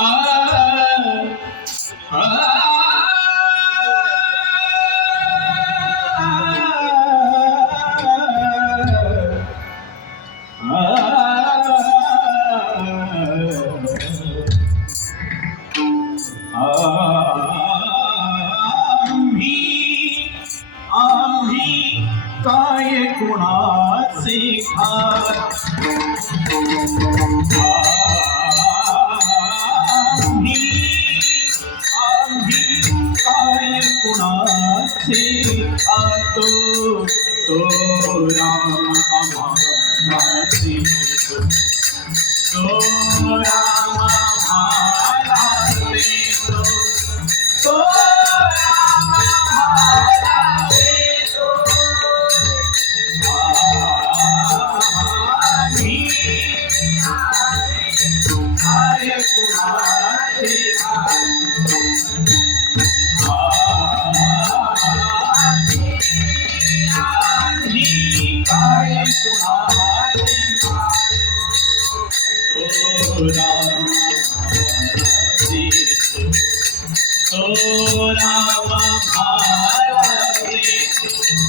Ah. Rama, Hare Krishna,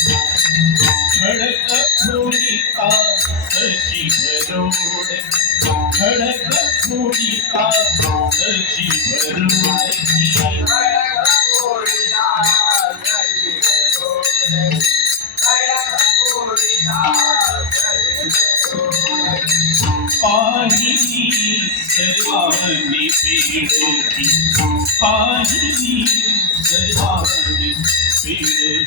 खडक भूमिका सची भरोड खडक भूमिका सची भरोड पाहिली सर्वांनी पेडोची पाहिली सर्वांनी पेड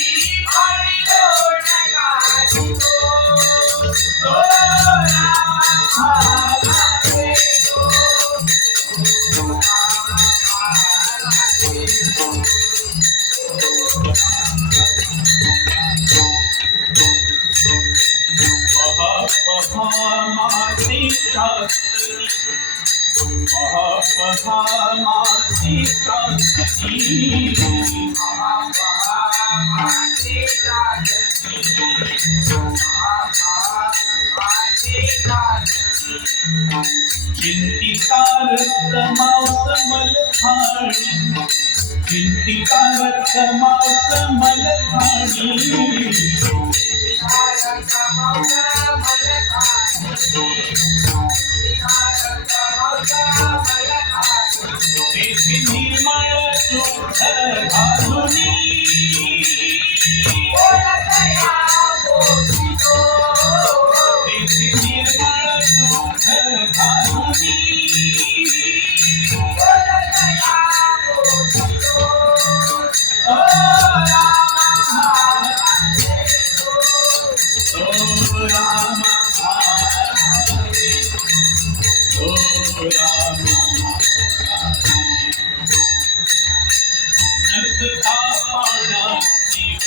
महापहामासी शास्त्री चिंतिकारक मांस मलखाणी चिंतिकारक मांस मलखाणी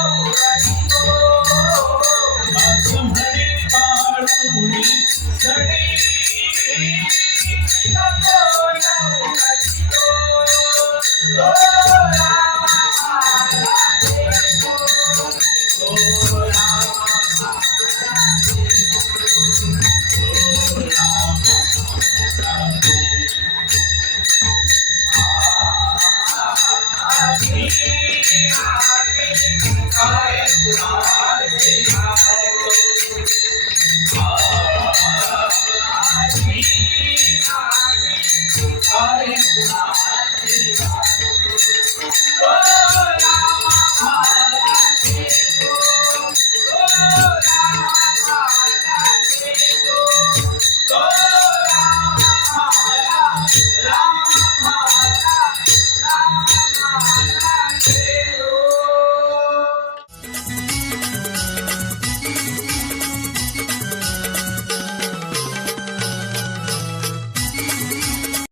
out. Yeah.